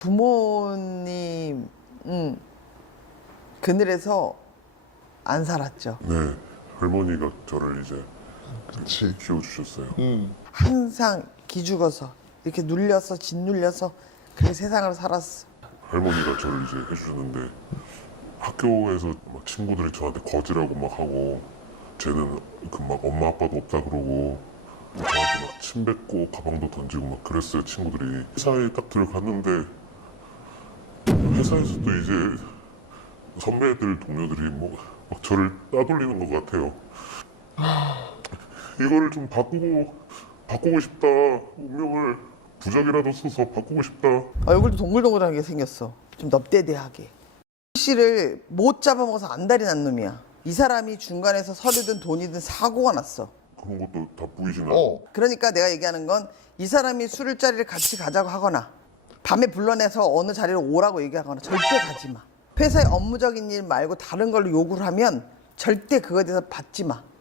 부모님 음, 그늘에서 안 살았죠. 네, 할머니가 저를 이제 그렇지. 키워주셨어요. 음. 항상 기죽어서 이렇게 눌려서 짓눌려서 그렇게 세상을 살았어. 할머니가 저를 이제 해주셨는데 학교에서 막 친구들이 저한테 거지라고 막 하고 쟤는 그 막 엄마 아빠도 없다 그러고 저한테 막 침 뱉고 가방도 던지고 막 그랬어요 친구들이 회사에 딱 들어갔는데 회사에서도 이제 선배들 동료들이 뭐 막 저를 따돌리는 것 같아요 이거를 좀 바꾸고 바꾸고 싶다 운명을 부적이라도 써서 바꾸고 싶다 얼굴도 동글동글하게 생겼어. 좀 넙대대하게. 씨를 못 잡아먹어서 안달이 난 놈이야. 이 사람이 중간에서 서류든 돈이든 사고가 났어. 그런 것도 다 않아 어. 그러니까 내가 얘기하는 건 이 사람이 술을 자리를 같이 가자고 하거나 밤에 불러내서 어느 자리로 오라고 얘기하거나 절대 가지 마. 회사의 업무적인 일 말고 다른 걸로 요구를 하면 절대 그거에 대해서 받지 마.